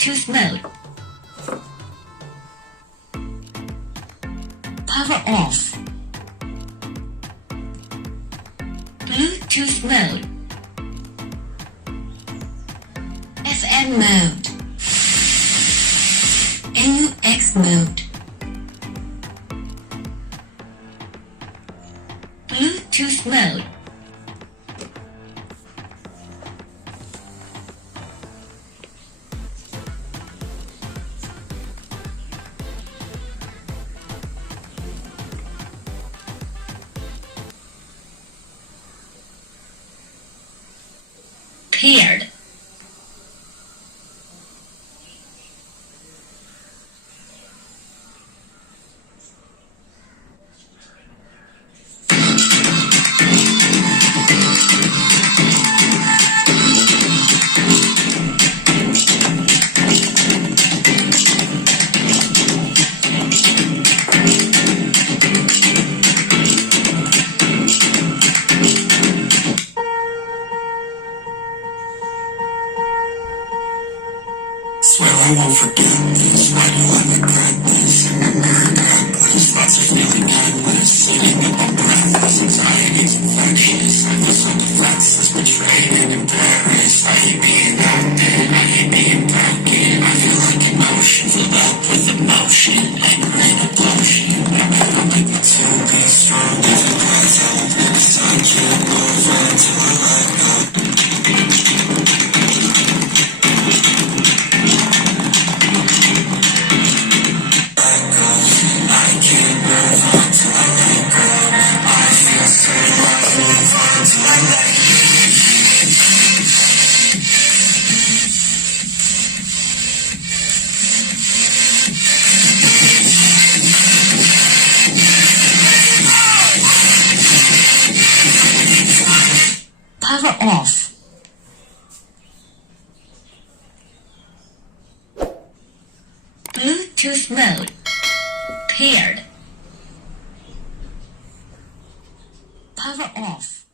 Bluetooth mode. Power off. Bluetooth mode. FM mode. AUX mode. Bluetooth mode. Paired. Swear I won't forget this. Why do I regret this? Remember reckless. Thoughts are feeling endless. Sitting up on breathless. Anxiety's infectious. I feel so defenseless, betrayed and embarrassed. I hate being acted. I hate being broken. I feel like emotion filled up with emotion. Anger ain't a potion. I'm like to be strong. If it was hopeless, I can't move on until I let go. Power off. Bluetooth mode. Paired. Power off.